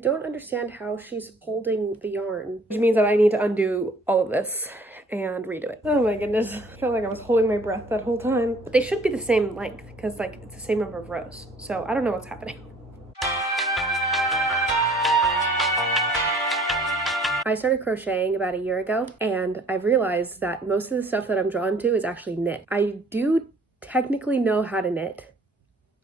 don't understand how she's holding the yarn, which means that I need to undo all of this and redo it. Oh my goodness. I felt like I was holding my breath that whole time. But they should be the same length because like it's the same number of rows. So I don't know what's happening. I started crocheting about a year ago, and I've realized that most of the stuff that I'm drawn to is actually knit. I do technically know how to knit.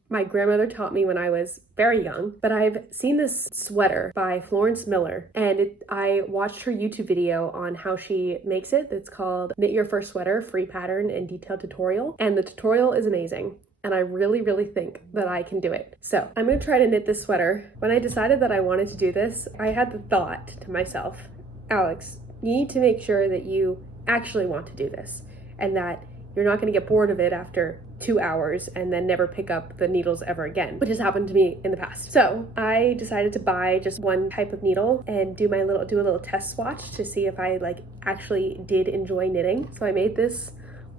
My grandmother taught me when I was very young, but I've seen this sweater by Florence Miller, and I watched her YouTube video on how she makes it. It's called Knit Your First Sweater, Free Pattern and Detailed Tutorial, and the tutorial is amazing. And I really, really think that I can do it. So I'm gonna try to knit this sweater. When I decided that I wanted to do this, I had the thought to myself, Alex, you need to make sure that you actually want to do this and that you're not gonna get bored of it after 2 hours and then never pick up the needles ever again, which has happened to me in the past. So I decided to buy just one type of needle and do a little test swatch to see if I like actually did enjoy knitting. So I made this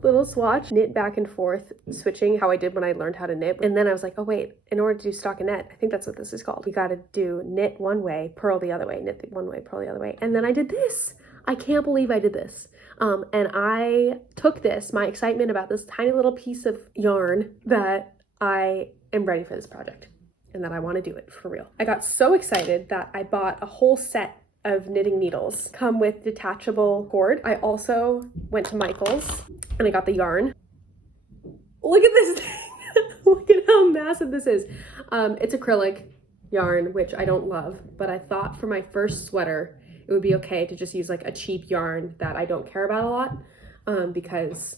little swatch, knit back and forth, switching how I did when I learned how to knit. And then I was like, oh wait, in order to do stockinette, I think that's what this is called. You gotta do knit one way, purl the other way, knit one way, purl the other way. And then I did this. I can't believe I did this. And I took this, my excitement about this tiny little piece of yarn, that I am ready for this project and that I want to do it for real. I got so excited that I bought a whole set of knitting needles, come with detachable cord. I also went to Michael's and I got the yarn. Look at this thing. Look at how massive this is. It's acrylic yarn, which I don't love, but I thought for my first sweater, it would be okay to just use like a cheap yarn that I don't care about a lot, because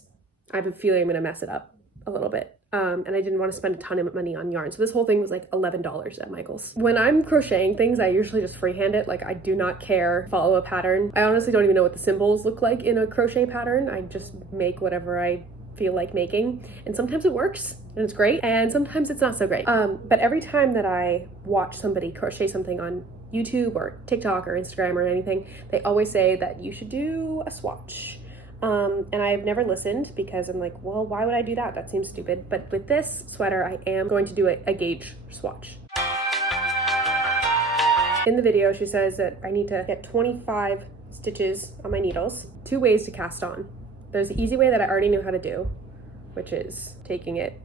I have a feeling I'm gonna mess it up a little bit. And I didn't want to spend a ton of money on yarn. So this whole thing was like $11 at Michael's. When I'm crocheting things, I usually just freehand it. Like I do not care, follow a pattern. I honestly don't even know what the symbols look like in a crochet pattern. I just make whatever I feel like making. And sometimes it works and it's great. And sometimes it's not so great. But every time that I watch somebody crochet something on YouTube or TikTok or Instagram or anything, they always say that you should do a swatch. And I've never listened because I'm like, well, why would I do that? That seems stupid. But with this sweater, I am going to do a gauge swatch. In the video, she says that I need to get 25 stitches on my needles. 2 ways to cast on. There's the easy way that I already know how to do, which is taking it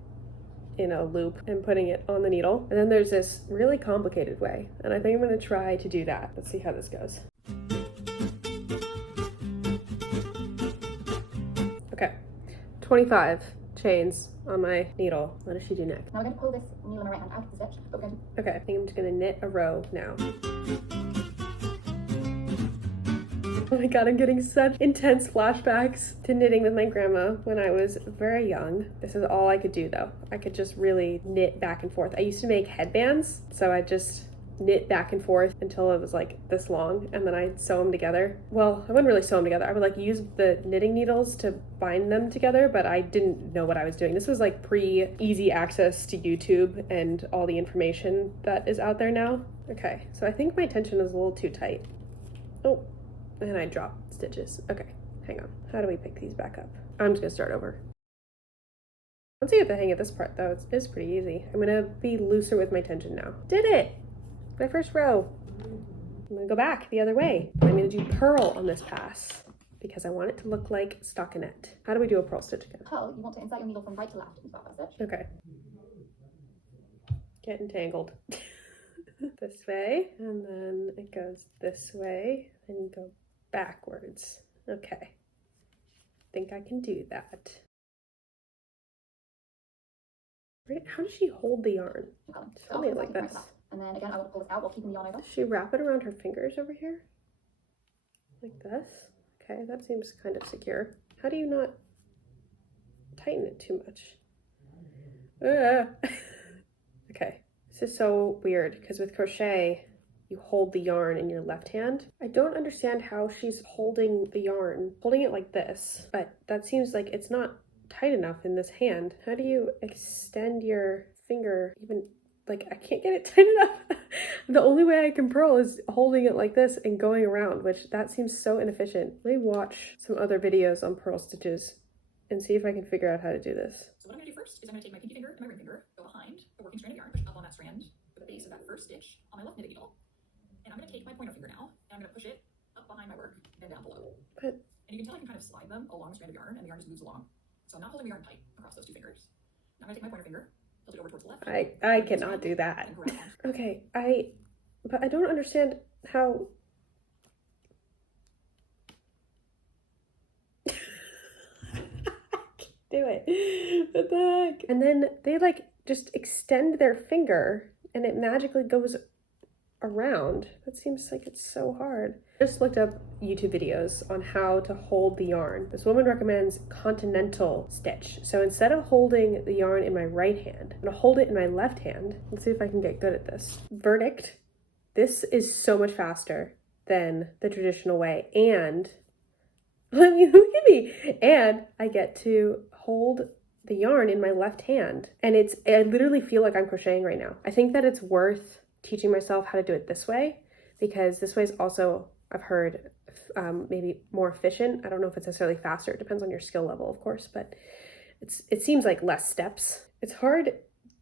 in a loop and putting it on the needle. And then there's this really complicated way. And I think I'm gonna try to do that. Let's see how this goes. Okay, 25 chains on my needle. What does she do next? Now we're going to pull this needle on my right hand out of the stitch, but we're going to... Okay, I think I'm just gonna knit a row now. Oh my god, I'm getting such intense flashbacks to knitting with my grandma when I was very young. This is all I could do though. I could just really knit back and forth. I used to make headbands, so I just knit back and forth until it was like this long, and then I'd sew them together. Well, I wouldn't really sew them together. I would like use the knitting needles to bind them together, but I didn't know what I was doing. This was like pre-easy access to YouTube and all the information that is out there now. Okay, so I think my tension is a little too tight. Oh, and I dropped stitches. Okay, hang on. How do we pick these back up? I'm just gonna start over. Once I get the hang of this part though, it's pretty easy. I'm gonna be looser with my tension now. Did it! My first row. I'm gonna go back the other way. I'm gonna do purl on this pass because I want it to look like stockinette. How do we do a purl stitch again? Purl, you want to insert your needle from right to left into that first stitch. Okay. Get entangled. This way, and then it goes this way, and you go backwards. Okay. I think I can do that. Right? How does she hold the yarn? Tell me like this. And then again, I want to pull this out while keeping the yarn over. Does she wrap it around her fingers over here? Like this? Okay, that seems kind of secure. How do you not tighten it too much? Okay, this is so weird because with crochet, you hold the yarn in your left hand. I don't understand how she's holding the yarn, holding it like this, but that seems like it's not tight enough in this hand. How do you extend your finger even? Like, I can't get it tight enough. The only way I can purl is holding it like this and going around, which that seems so inefficient. Let me watch some other videos on purl stitches and see if I can figure out how to do this. So what I'm gonna do first is I'm gonna take my pinky finger and my ring finger, go behind the working strand of yarn, push up on that strand for the base of that first stitch on my left knitting needle. take my pointer finger now, and I'm gonna push it up behind my work and down below. But, and you can tell I can kind of slide them along a strand of yarn, and the yarn just moves along. So I'm not holding the yarn tight across those two fingers. Now I'm gonna take my pointer finger, tilt it over towards the left. I cannot do that. Okay, but I don't understand how. Do it. What the heck? And then they like just extend their finger and it magically goes around. That seems like it's so hard. I just looked up YouTube videos on how to hold the yarn. This woman recommends continental stitch. So instead of holding the yarn in my right hand, I'm gonna hold it in my left hand. Let's see if I can get good at this. Verdict, this is so much faster than the traditional way. And look at me. And I get to hold the yarn in my left hand. And I literally feel like I'm crocheting right now. I think that it's worth teaching myself how to do it this way, because this way is also, I've heard, maybe more efficient. I don't know if it's necessarily faster. It depends on your skill level, of course, but it seems like less steps. It's hard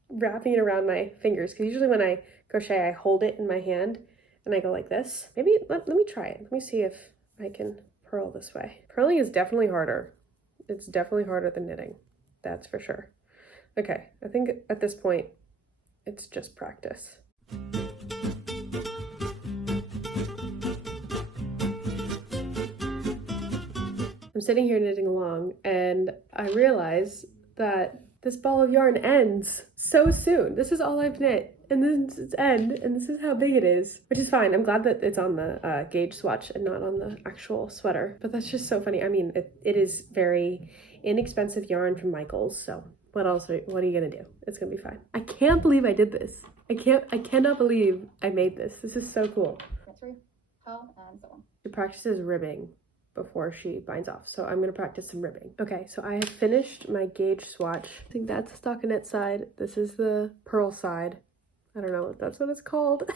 wrapping it around my fingers, because usually when I crochet, I hold it in my hand and I go like this. Maybe, let me try it. Let me see if I can purl this way. Purling is definitely harder. It's definitely harder than knitting. That's for sure. Okay, I think at this point, it's just practice. I'm sitting here knitting along and I realize that this ball of yarn ends so soon. This is all I've knit and this is its end and this is how big it is, which is fine. I'm glad that it's on the gauge swatch and not on the actual sweater, but that's just so funny. I mean, it is very inexpensive yarn from Michaels, so what are you gonna do? It's gonna be fine. I can't believe I did this. I cannot believe I made this. This is so cool. Get through, purl, and so on. She practices ribbing before she binds off, so I'm gonna practice some ribbing. Okay, so I have finished my gauge swatch. I think that's the stockinette side. This is the purl side. I don't know if that's what it's called.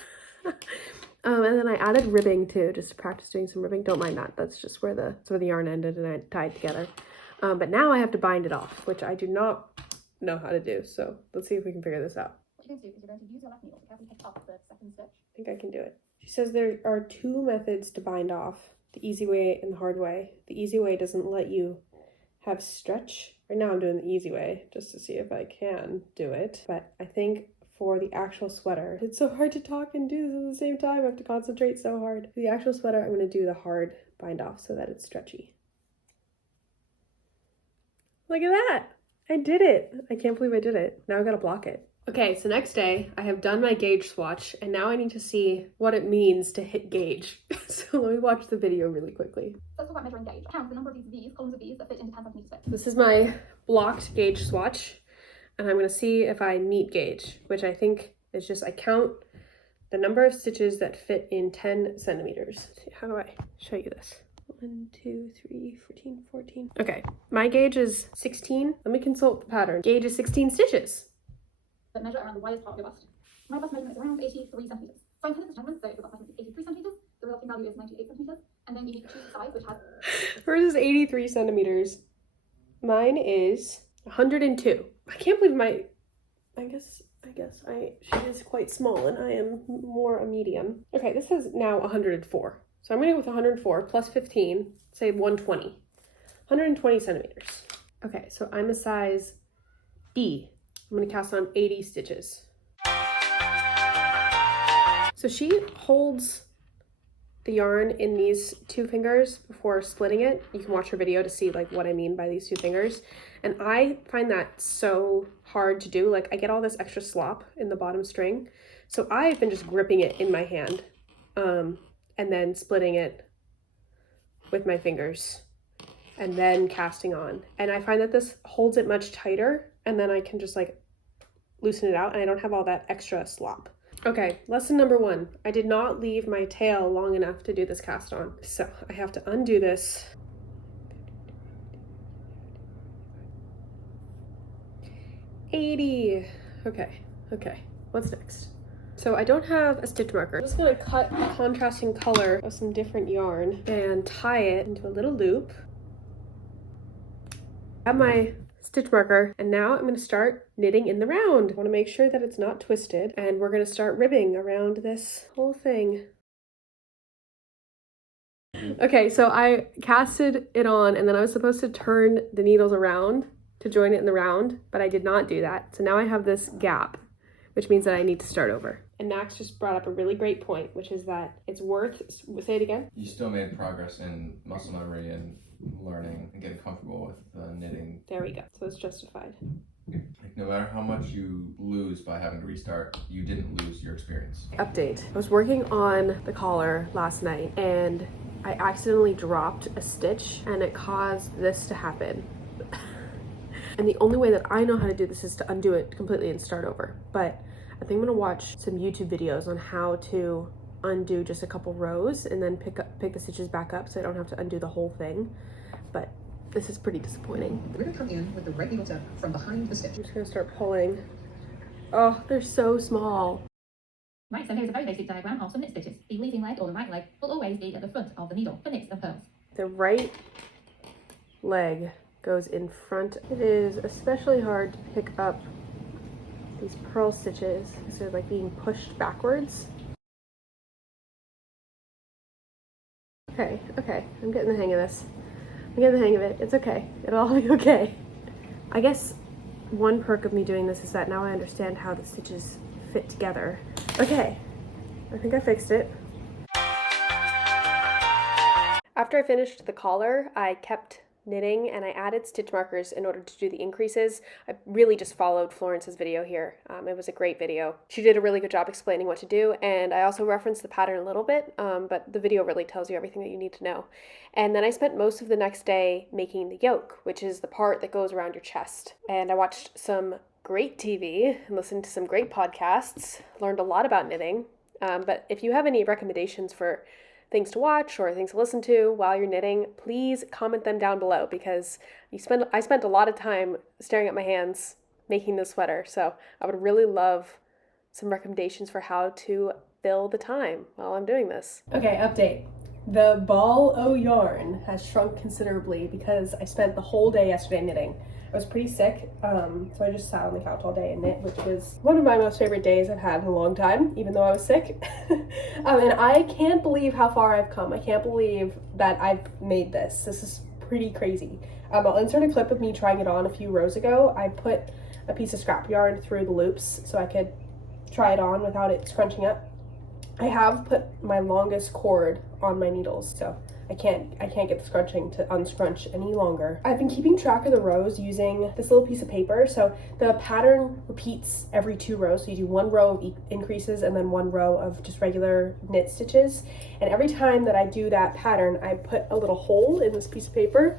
And then I added ribbing too, just to practice doing some ribbing. Don't mind that. That's just where the yarn ended and I tied together. But now I have to bind it off, which I do not know how to do. So let's see if we can figure this out. What you're going to do is you're going to use your left needle to carefully pick up the second stitch. I think I can do it. She says there are two methods to bind off, the easy way and the hard way. The easy way doesn't let you have stretch. Right now I'm doing the easy way just to see if I can do it. But I think for the actual sweater, it's so hard to talk and do this at the same time. I have to concentrate so hard. For the actual sweater, I'm going to do the hard bind off so that it's stretchy. Look at that! I did it! I can't believe I did it. Now I gotta block it. Okay, so next day, I have done my gauge swatch, and now I need to see what it means to hit gauge. So let me watch the video really quickly. Let's talk about measuring gauge. Count the number of these V's, columns of V's that fit into 10 centimeters fit. This is my blocked gauge swatch, and I'm gonna see if I meet gauge, which I think is just, I count the number of stitches that fit in 10 centimeters. How do I show you this? 1, 2, 3, 14. Okay, my gauge is 16. Let me consult the pattern. Gauge is 16 stitches. But measure around the widest part of your bust. My bust measurement is around 83 centimeters. So I'm headed this measurement, so if your bust measurement is 83 centimeters, the resulting value is 98 centimeters, and then you need to choose the size, which has... Hers is 83 centimeters. Mine is 102. I can't believe I guess she is quite small and I am more a medium. Okay, this is now 104. So I'm gonna go with 104 plus 15, say 120. 120 centimeters. Okay, so I'm a size B. I'm gonna cast on 80 stitches. So she holds the yarn in these two fingers before splitting it. You can watch her video to see like what I mean by these two fingers. And I find that so hard to do. Like I get all this extra slop in the bottom string. So I've been just gripping it in my hand and then splitting it with my fingers and then casting on. And I find that this holds it much tighter and then I can just like loosen it out and I don't have all that extra slop. Okay, lesson number 1. I did not leave my tail long enough to do this cast on. So I have to undo this. 80. Okay, what's next? So I don't have a stitch marker. I'm just gonna cut a contrasting color of some different yarn and tie it into a little loop. I have my stitch marker and now I'm gonna start knitting in the round. I wanna make sure that it's not twisted and we're gonna start ribbing around this whole thing. Okay, so I casted it on and then I was supposed to turn the needles around to join it in the round, but I did not do that. So now I have this gap, which means that I need to start over. And Max just brought up a really great point, which is that it's worth, say it again. You still made progress in muscle memory and learning and getting comfortable with knitting. There we go. So it's justified. Like, no matter how much you lose by having to restart, you didn't lose your experience. Update. I was working on the collar last night and I accidentally dropped a stitch and it caused this to happen. And the only way that I know how to do this is to undo it completely and start over. But I think I'm gonna watch some YouTube videos on how to undo just a couple rows and then pick the stitches back up so I don't have to undo the whole thing. But this is pretty disappointing. We're going to come in with the right needle tip from behind the stitch. I'm just gonna start pulling. Oh, they're so small. Right, so here's a very basic diagram of some knit stitches. The leading leg or the right leg will always be at the front of the needle for knits and purls. The right leg goes in front. It is especially hard to pick up these purl stitches because they're like being pushed backwards. Okay, I'm getting the hang of this. I'm getting the hang of it. It's okay. It'll all be okay. I guess one perk of me doing this is that now I understand how the stitches fit together. Okay, I think I fixed it. After I finished the collar, I kept knitting and I added stitch markers in order to do the increases. I really just followed Florence's video here. It was a great video. She did a really good job explaining what to do, and I also referenced the pattern a little bit, but the video really tells you everything that you need to know. And then I spent most of the next day making the yoke, which is the part that goes around your chest. And I watched some great TV and listened to some great podcasts, learned a lot about knitting. But if you have any recommendations for things to watch or things to listen to while you're knitting, please comment them down below because I spent a lot of time staring at my hands making this sweater. So I would really love some recommendations for how to fill the time while I'm doing this. Okay, update. The ball o' yarn has shrunk considerably because I spent the whole day yesterday knitting. I was pretty sick, so I just sat on the couch all day and knit, which was one of my most favorite days I've had in a long time, even though I was sick. And I can't believe how far I've come. I can't believe that I've made this. This is pretty crazy. I'll insert a clip of me trying it on a few rows ago. I put a piece of scrap yarn through the loops so I could try it on without it scrunching up. I have put my longest cord on my needles, so I can't get the scrunching to unscrunch any longer. I've been keeping track of the rows using this little piece of paper. So the pattern repeats every 2 rows. So you do 1 row of increases and then 1 row of just regular knit stitches. And every time that I do that pattern, I put a little hole in this piece of paper.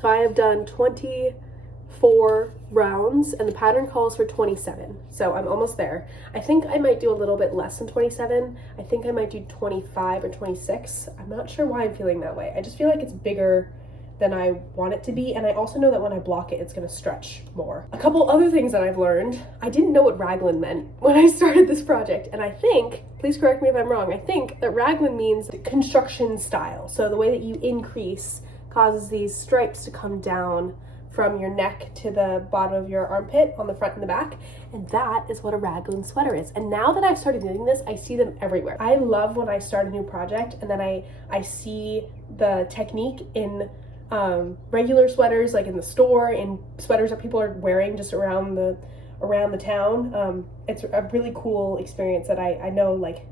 So I have done 24 rounds and the pattern calls for 27. So I'm almost there. I think I might do a little bit less than 27. I think I might do 25 or 26. I'm not sure why I'm feeling that way. I just feel like it's bigger than I want it to be, and I also know that when I block it, it's gonna stretch more. A couple other things that I've learned. I didn't know what raglan meant when I started this project, and I think, please correct me if I'm wrong, I think that raglan means construction style. So the way that you increase causes these stripes to come down from your neck to the bottom of your armpit on the front and the back, and that is what a raglan sweater is. And now that I've started knitting this, I see them everywhere. I love when I start a new project and then I see the technique in regular sweaters, like in the store, in sweaters that people are wearing just around the town. It's a really cool experience that I know like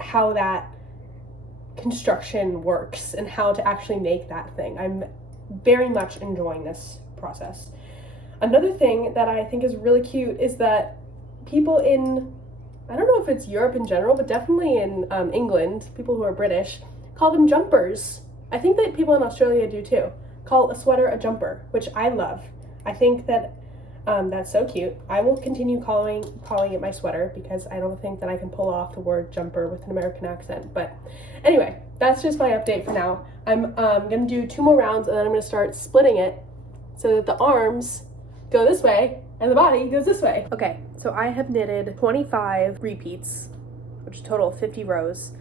how that construction works and how to actually make that thing. I'm very much enjoying this process. Another thing that I think is really cute is that people in, I don't know if it's Europe in general, but definitely in England, people who are British, call them jumpers. I think that people in Australia do too. Call a sweater a jumper, which I love. I think that that's so cute. I will continue calling it my sweater because I don't think that I can pull off the word jumper with an American accent. But anyway, that's just my update for now. I'm gonna do 2 more rounds and then I'm gonna start splitting it so that the arms go this way and the body goes this way. Okay, so I have knitted 25 repeats, which is a total of 50 rows.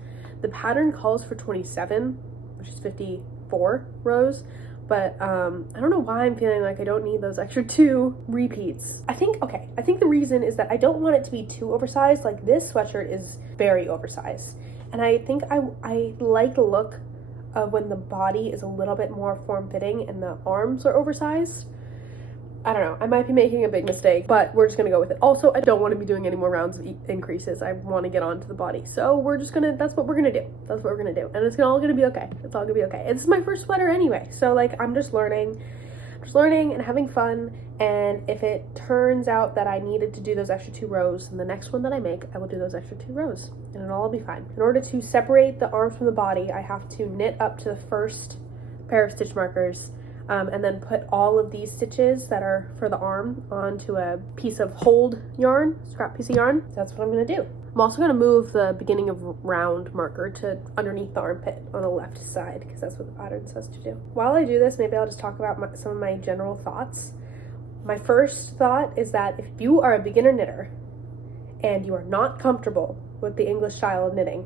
The pattern calls for 27, which is 54 rows. But I don't know why I'm feeling like I don't need those extra 2 repeats. I think the reason is that I don't want it to be too oversized. Like this sweatshirt is very oversized. And I think I like the look of when the body is a little bit more form-fitting and the arms are oversized. I don't know, I might be making a big mistake, but we're just gonna go with it. Also, I don't want to be doing any more rounds of increases. I want to get onto the body. So we're just gonna, that's what we're gonna do. That's what we're gonna do. And it's all gonna be okay. It's all gonna be okay. This is my first sweater anyway. So like, I'm just learning and having fun. And if it turns out that I needed to do those extra 2 rows in the next one that I make, I will do those extra 2 rows and it'll all be fine. In order to separate the arms from the body, I have to knit up to the first pair of stitch markers, and then put all of these stitches that are for the arm onto a piece of hold yarn, scrap piece of yarn. That's what I'm gonna do. I'm also gonna move the beginning of round marker to underneath the armpit on the left side, because that's what the pattern says to do. While I do this, maybe I'll just talk about some of my general thoughts. My first thought is that if you are a beginner knitter and you are not comfortable with the English style of knitting,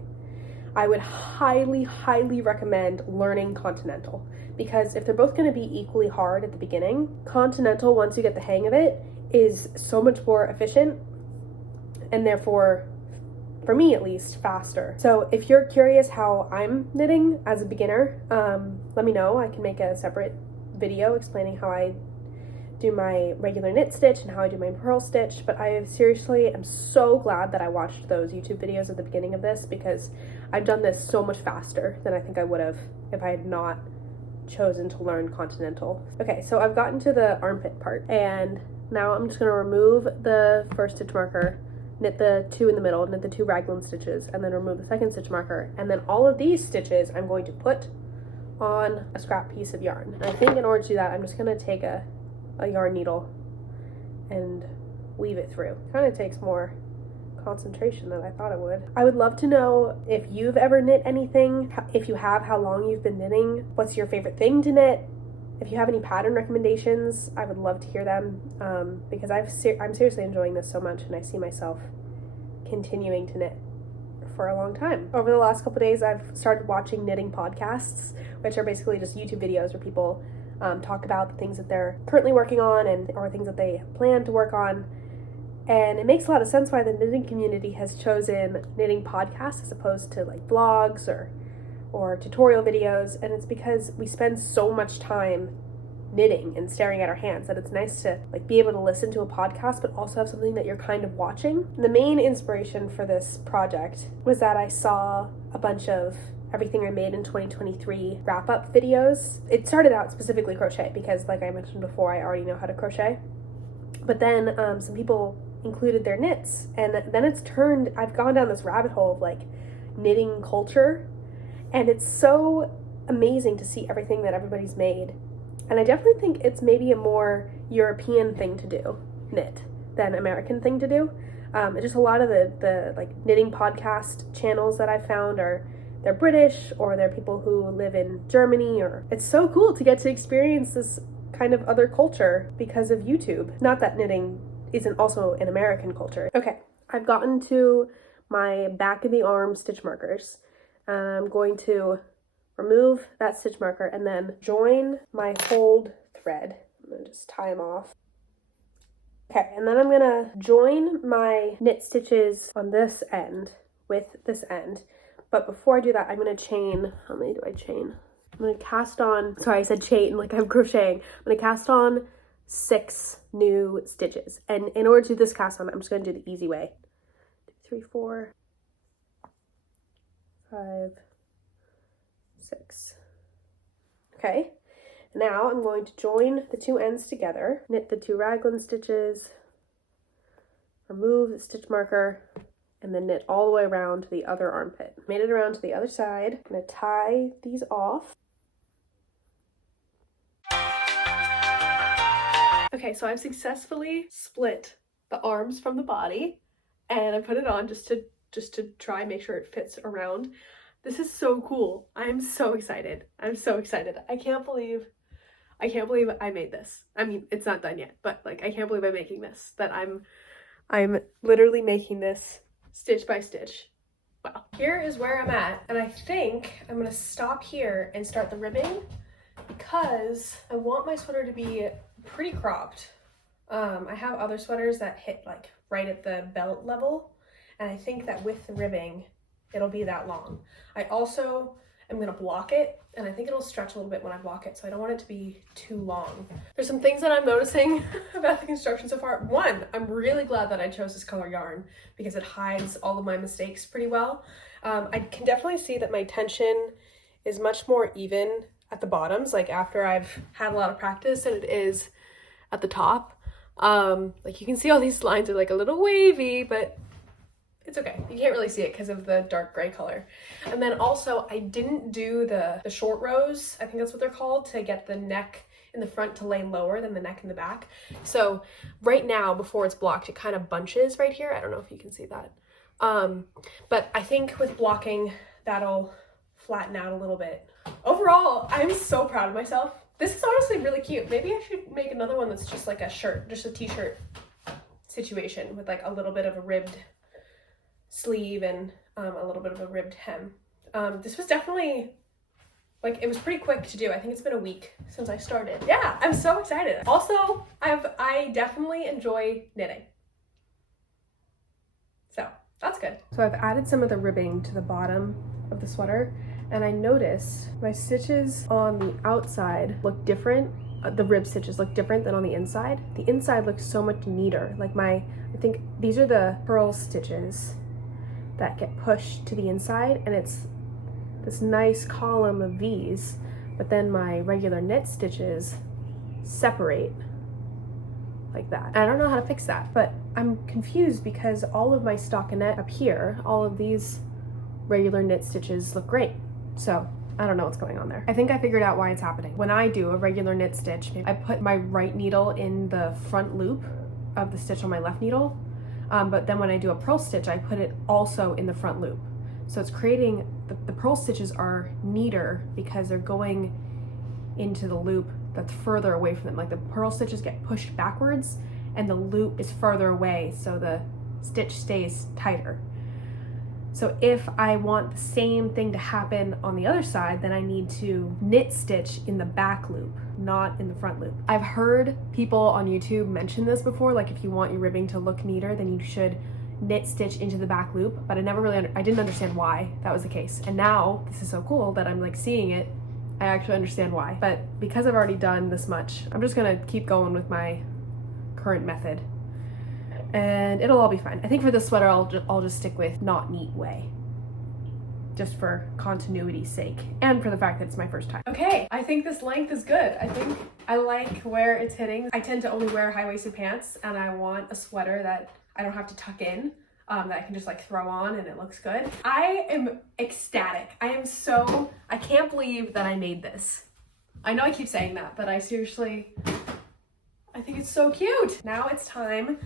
I would highly, highly recommend learning continental, because if they're both going to be equally hard at the beginning, continental, once you get the hang of it, is so much more efficient and therefore, for me at least, faster. So if you're curious how I'm knitting as a beginner, let me know. I can make a separate video explaining how I do my regular knit stitch and how I do my purl stitch, but I seriously am so glad that I watched those YouTube videos at the beginning of this, because I've done this so much faster than I think I would have if I had not chosen to learn continental. Okay, so I've gotten to the armpit part, and now I'm just going to remove the first stitch marker, knit the 2 in the middle, knit the 2 raglan stitches, and then remove the second stitch marker, and then all of these stitches I'm going to put on a scrap piece of yarn. And I think in order to do that, I'm just going to take a yarn needle and weave it through. Kind of takes more concentration than I thought it would. I would love to know if you've ever knit anything. If you have, how long you've been knitting. What's your favorite thing to knit? If you have any pattern recommendations, I would love to hear them, because I'm seriously enjoying this so much, and I see myself continuing to knit for a long time. Over the last couple days, I've started watching knitting podcasts, which are basically just YouTube videos where people talk about the things that they're currently working on or things that they plan to work on. And it makes a lot of sense why the knitting community has chosen knitting podcasts as opposed to like vlogs or tutorial videos. And it's because we spend so much time knitting and staring at our hands that it's nice to like be able to listen to a podcast but also have something that you're kind of watching. The main inspiration for this project was that I saw a bunch of everything I made in 2023 wrap-up videos. It started out specifically crochet because, like I mentioned before, I already know how to crochet. But then some people included their knits, and then I've gone down this rabbit hole of like knitting culture, and it's so amazing to see everything that everybody's made. And I definitely think it's maybe a more European thing to do, knit, than American thing to do. Just a lot of the like knitting podcast channels that I found they're British, or they're people who live in Germany, or it's so cool to get to experience this kind of other culture because of YouTube. Not that knitting isn't also an American culture. Okay, I've gotten to my back of the arm stitch markers. I'm going to remove that stitch marker and then join my hold thread. I'm gonna just tie them off. Okay, and then I'm gonna join my knit stitches on this end with this end. But before I do that, I'm gonna chain. How many do I chain? I'm gonna cast on, sorry, I said chain like I'm crocheting. I'm gonna cast on 6 new stitches. And in order to do this cast on, I'm just gonna do the easy way. 2, 3, 4, 5, 6. Okay, now I'm going to join the 2 ends together, knit the 2 raglan stitches, remove the stitch marker, and then knit all the way around to the other armpit. Made it around to the other side. I'm gonna tie these off. Okay, so I've successfully split the arms from the body, and I put it on just to try and make sure it fits around. This is so cool. I'm so excited. I'm so excited. I can't believe I made this. I mean, it's not done yet, but like I can't believe I'm making this. That I'm literally making this stitch by stitch. Wow. Here is where I'm at, and I think I'm gonna stop here and start the ribbing because I want my sweater to be pretty cropped. I have other sweaters that hit like right at the belt level, and I think that with the ribbing it'll be that long. I also I'm gonna block it, and I think it'll stretch a little bit when I block it, so I don't want it to be too long. There's some things that I'm noticing about the construction so far. One, I'm really glad that I chose this color yarn because it hides all of my mistakes pretty well. I can definitely see that my tension is much more even at the bottoms, like after I've had a lot of practice, than it is at the top. Like you can see all these lines are like a little wavy, but it's okay. You can't really see it because of the dark gray color. And then also I didn't do the short rows, I think that's what they're called, to get the neck in the front to lay lower than the neck in the back. So right now, before it's blocked, it kind of bunches right here. I don't know if you can see that. But I think with blocking, that'll flatten out a little bit. Overall, I'm so proud of myself. This is honestly really cute. Maybe I should make another one that's just like a shirt, just a t-shirt situation with like a little bit of a ribbed sleeve and a little bit of a ribbed hem. This was definitely, like, it was pretty quick to do. I think it's been a week since I started. Yeah, I'm so excited. Also, I definitely enjoy knitting. So that's good. So I've added some of the ribbing to the bottom of the sweater, and I noticed my stitches on the outside look different. The rib stitches look different than on the inside. The inside looks so much neater. Like I think these are the purl stitches that get pushed to the inside, and it's this nice column of V's, but then my regular knit stitches separate like that. I don't know how to fix that, but I'm confused because all of my stockinette up here, all of these regular knit stitches look great. So I don't know what's going on there. I think I figured out why it's happening. When I do a regular knit stitch, I put my right needle in the front loop of the stitch on my left needle, but then when I do a purl stitch, I put it also in the front loop. So it's creating, the purl stitches are neater because they're going into the loop that's further away from them. Like the purl stitches get pushed backwards and the loop is further away, so the stitch stays tighter. So if I want the same thing to happen on the other side, then I need to knit stitch in the back loop, not in the front loop. I've heard people on YouTube mention this before, like if you want your ribbing to look neater, then you should knit stitch into the back loop, but I didn't understand why that was the case. And now this is so cool that I'm like seeing it, I actually understand why. But because I've already done this much, I'm just gonna keep going with my current method, and it'll all be fine. I think for this sweater, I'll just stick with not neat way, just for continuity's sake, and for the fact that it's my first time. Okay, I think this length is good. I think I like where it's hitting. I tend to only wear high-waisted pants, and I want a sweater that I don't have to tuck in, that I can just like throw on and it looks good. I am ecstatic. I can't believe that I made this. I know I keep saying that, but I think it's so cute. Now it's time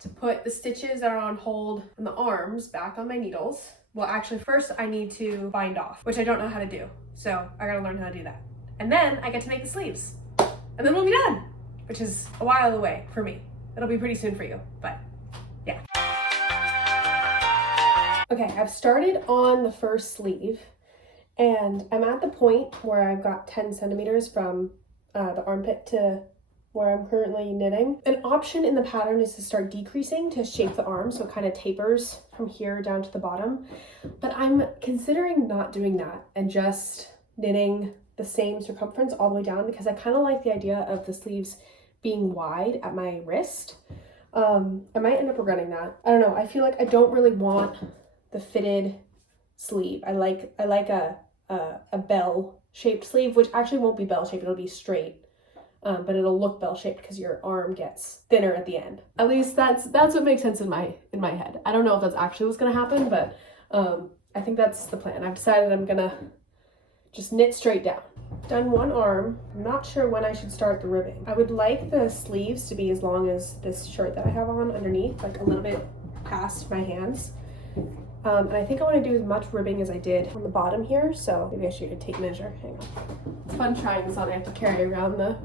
to put the stitches that are on hold and the arms back on my needles. Well, actually first I need to bind off, which I don't know how to do. So I gotta learn how to do that. And then I get to make the sleeves. And then we'll be done, which is a while away for me. It'll be pretty soon for you, but yeah. Okay, I've started on the first sleeve, and I'm at the point where I've got 10 centimeters from the armpit to where I'm currently knitting. An option in the pattern is to start decreasing to shape the arm so it kind of tapers from here down to the bottom, but I'm considering not doing that and just knitting the same circumference all the way down, because I kind of like the idea of the sleeves being wide at my wrist. I might end up regretting that. I don't know. I feel like I don't really want the fitted sleeve. I like a bell shaped sleeve, which actually won't be bell shaped. It'll be straight, but it'll look bell shaped because your arm gets thinner at the end. At least that's what makes sense in my head. I don't know if that's actually what's gonna happen, but I think that's the plan. I've decided I'm gonna just knit straight down. Done one arm. I'm not sure when I should start the ribbing. I would like the sleeves to be as long as this shirt that I have on underneath, like a little bit past my hands. And I think I want to do as much ribbing as I did on the bottom here, so maybe I should take measure. Hang on. It's fun trying this on. I have to carry around the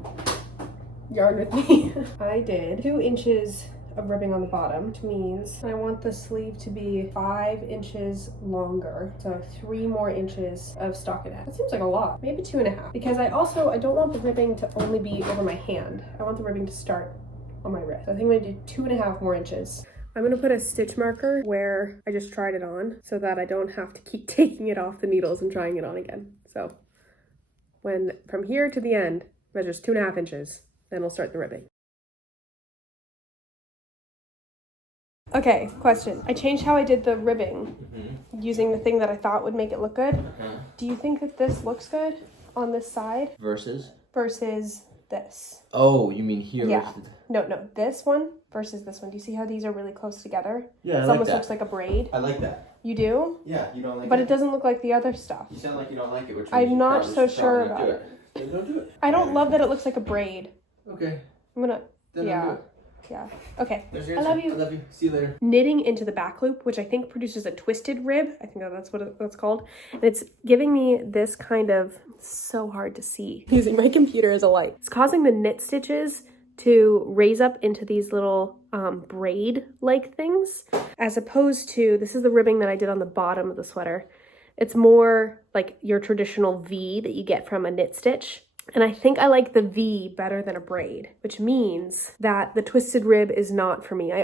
yarn with me. I did 2 inches of ribbing on the bottom, which means I want the sleeve to be 5 inches longer, so 3 more inches of stockinette. That seems like a lot, maybe 2.5, because I don't want the ribbing to only be over my hand. I want the ribbing to start on my wrist. So I think I'm gonna do 2.5 more inches. I'm gonna put a stitch marker where I just tried it on so that I don't have to keep taking it off the needles and trying it on again. So when from here to the end measures 2.5 inches, then we'll start the ribbing. Okay, question. I changed how I did the ribbing using the thing that I thought would make it look good. Do you think that this looks good on this side Versus this? Oh, you mean here? Yeah. No, this one versus this one. Do you see how these are really close together? Yeah, It almost looks like a braid. I like that. You do? Yeah, you don't like But it doesn't look like the other stuff. You sound like you don't like it, which means I'm you not probably so should sure probably about do it. Then don't do it. I don't love that it looks like a braid. Okay. I'm gonna, Then yeah. don't do it. Yeah. Okay. There's your I love answer. you. I love you. See you later. Knitting into the back loop, which I think produces a twisted rib. I think that's what it's called. And it's giving me this kind of, so hard to see using my computer as a light. It's causing the knit stitches to raise up into these little braid-like things, as opposed to, this is the ribbing that I did on the bottom of the sweater. It's more like your traditional V that you get from a knit stitch. And I think I like the V better than a braid, which means that the twisted rib is not for me. I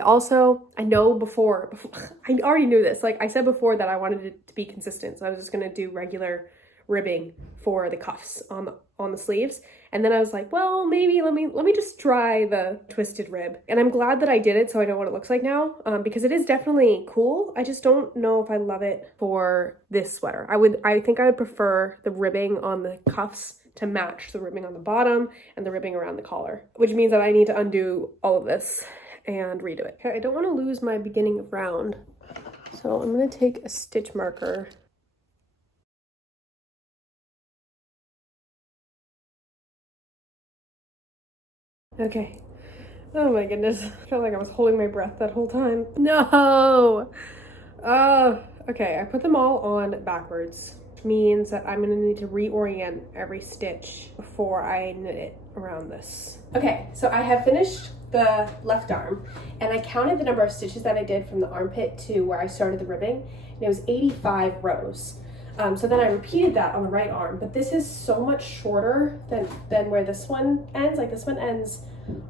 know before I already knew this. Like I said before that I wanted it to be consistent. So I was just gonna do regular ribbing for the cuffs on the sleeves. And then I was like, well, maybe let me just try the twisted rib. And I'm glad that I did it so I know what it looks like now, because it is definitely cool. I just don't know if I love it for this sweater. I think I would prefer the ribbing on the cuffs to match the ribbing on the bottom and the ribbing around the collar, which means that I need to undo all of this and redo it. Okay, I don't want to lose my beginning of round, so I'm going to take a stitch marker. Okay. Oh my goodness. I felt like I was holding my breath that whole time. No! Okay, I put them all on backwards. Means that I'm gonna need to reorient every stitch before I knit it around this. Okay, so I have finished the left arm and I counted the number of stitches that I did from the armpit to where I started the ribbing, and it was 85 rows. So then I repeated that on the right arm, but this is so much shorter than where this one ends. Like this one ends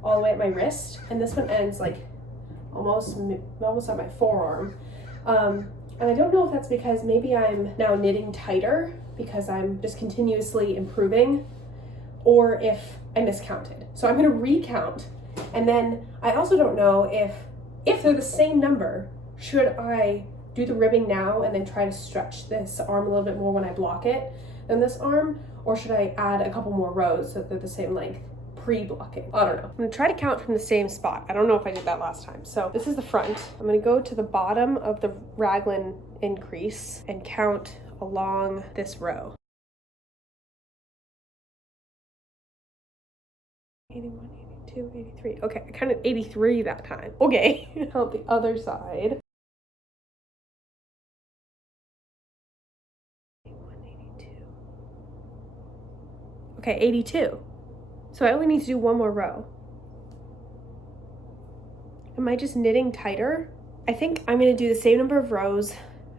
all the way at my wrist, and this one ends like almost at my forearm. And I don't know if that's because maybe I'm now knitting tighter because I'm just continuously improving, or if I miscounted. So I'm gonna recount. And then I also don't know if they're the same number, should I do the ribbing now and then try to stretch this arm a little bit more when I block it than this arm, or should I add a couple more rows so that they're the same length pre-blocking? I don't know. I'm gonna try to count from the same spot. I don't know if I did that last time. So this is the front. I'm gonna go to the bottom of the raglan increase and count along this row. 81, 82, 83. Okay, I counted 83 that time. Okay, count the other side. 81, 82. Okay, 82. So I only need to do one more row. Am I just knitting tighter? I think I'm gonna do the same number of rows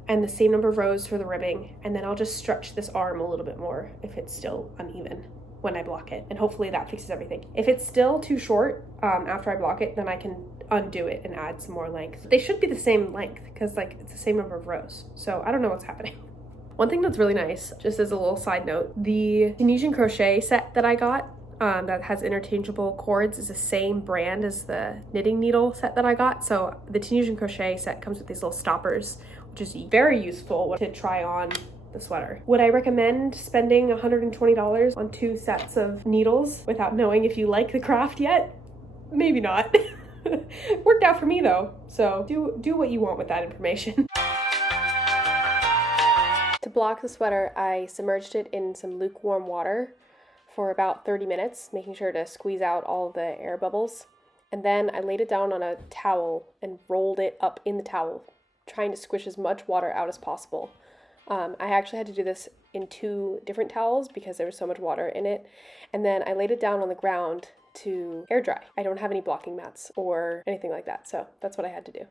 and the same number of rows for the ribbing, and then I'll just stretch this arm a little bit more if it's still uneven when I block it, and hopefully that fixes everything. If it's still too short after I block it, then I can undo it and add some more length. They should be the same length because like it's the same number of rows. So I don't know what's happening. One thing that's really nice, just as a little side note, the Tunisian crochet set that I got that has interchangeable cords is the same brand as the knitting needle set that I got. So the Tunisian crochet set comes with these little stoppers, which is very useful to try on the sweater. Would I recommend spending $120 on 2 sets of needles without knowing if you like the craft yet? Maybe not. Worked out for me though, so do what you want with that information. To block the sweater, I submerged it in some lukewarm water for about 30 minutes, making sure to squeeze out all of the air bubbles. And then I laid it down on a towel and rolled it up in the towel, trying to squish as much water out as possible. I actually had to do this in 2 different towels because there was so much water in it. And then I laid it down on the ground to air dry. I don't have any blocking mats or anything like that, so that's what I had to do.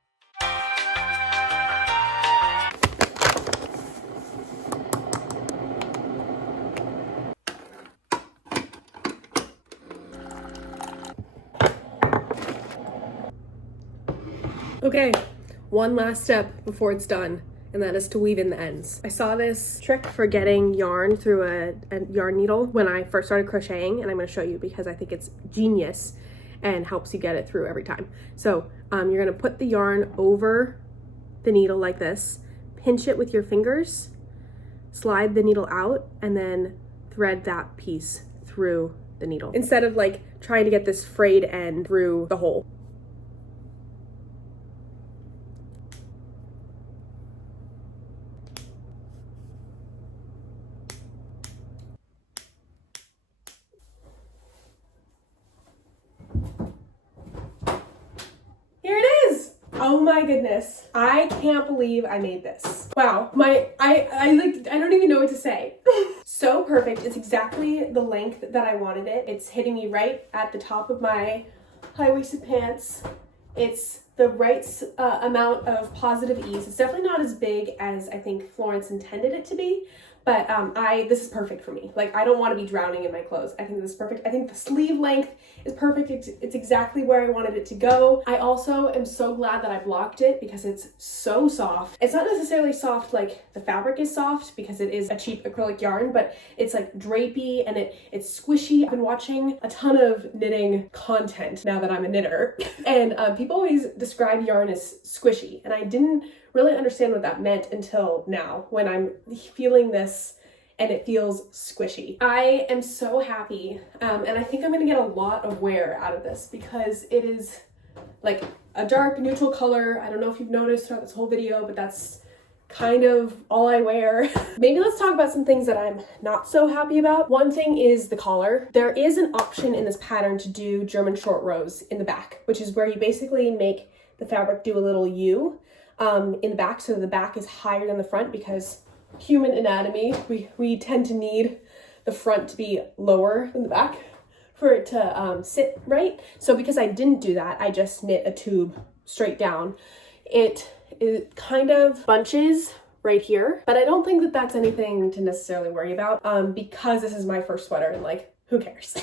Okay, one last step before it's done, and that is to weave in the ends. I saw this trick for getting yarn through a yarn needle when I first started crocheting, and I'm going to show you because I think it's genius and helps you get it through every time. So you're going to put the yarn over the needle like this, pinch it with your fingers, slide the needle out, and then thread that piece through the needle instead of like trying to get this frayed end through the hole. Here it is! Oh my goodness. I can't believe I made this. Wow. I don't even know what to say. So perfect. It's exactly the length that I wanted it. It's hitting me right at the top of my high-waisted pants. It's the right amount of positive ease. It's definitely not as big as I think Florence intended it to be, but this is perfect for me. Like, I don't want to be drowning in my clothes. I think this is perfect. I think the sleeve length is perfect. It's exactly where I wanted it to go. I also am so glad that I blocked it because it's so soft. It's not necessarily soft like the fabric is soft because it is a cheap acrylic yarn, but it's like drapey and it's squishy. I've been watching a ton of knitting content now that I'm a knitter, and people always describe yarn as squishy, and I didn't really understand what that meant until now when I'm feeling this and it feels squishy. I am so happy, and I think I'm gonna get a lot of wear out of this because it is like a dark neutral color. I don't know if you've noticed throughout this whole video, but that's kind of all I wear. Maybe let's talk about some things that I'm not so happy about. One thing is the collar. There is an option in this pattern to do German short rows in the back, which is where you basically make the fabric do a little U in the back, so the back is higher than the front because human anatomy, we tend to need the front to be lower than the back for it to sit right. So because I didn't do that, I just knit a tube straight down. It kind of bunches right here, but I don't think that that's anything to necessarily worry about because this is my first sweater and like, who cares?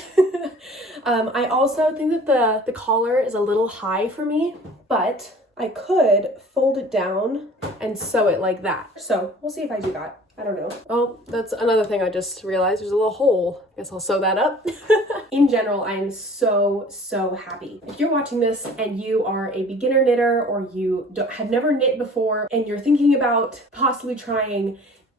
I also think that the collar is a little high for me, but I could fold it down and sew it like that. So we'll see if I do that. I don't know. Oh, that's another thing I just realized. There's a little hole. I guess I'll sew that up. In general, I'm so happy. If you're watching this and you are a beginner knitter or you have never knit before and you're thinking about possibly trying,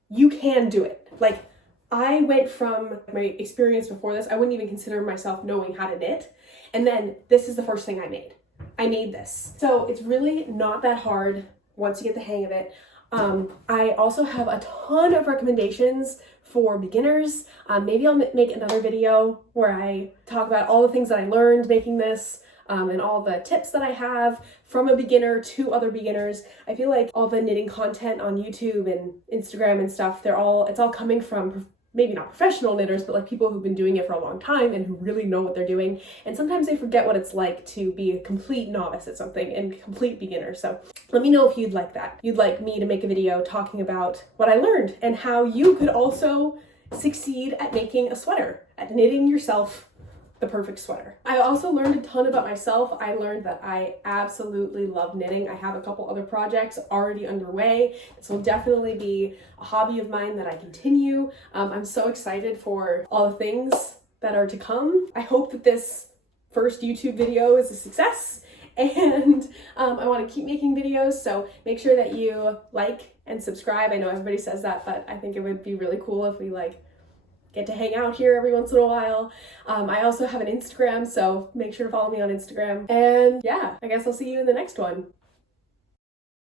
you can do it. Like, I went from my experience before this, I wouldn't even consider myself knowing how to knit. And then this is the first thing I made. I made this. So it's really not that hard once you get the hang of it. I also have a ton of recommendations for beginners. Maybe I'll make another video where I talk about all the things that I learned making this and all the tips that I have from a beginner to other beginners. I feel like all the knitting content on YouTube and Instagram and stuff, it's all coming from maybe not professional knitters, but like people who've been doing it for a long time and who really know what they're doing. And sometimes they forget what it's like to be a complete novice at something and complete beginner. So let me know if you'd like that. You'd like me to make a video talking about what I learned and how you could also succeed at making a sweater, at knitting yourself the perfect sweater. I also learned a ton about myself. I learned that I absolutely love knitting. I have a couple other projects already underway. This will definitely be a hobby of mine that I continue. I'm so excited for all the things that are to come. I hope that this first YouTube video is a success, and I want to keep making videos, so make sure that you like and subscribe. I know everybody says that, but I think it would be really cool if we get to hang out here every once in a while. I also have an Instagram, so make sure to follow me on Instagram. And yeah, I guess I'll see you in the next one.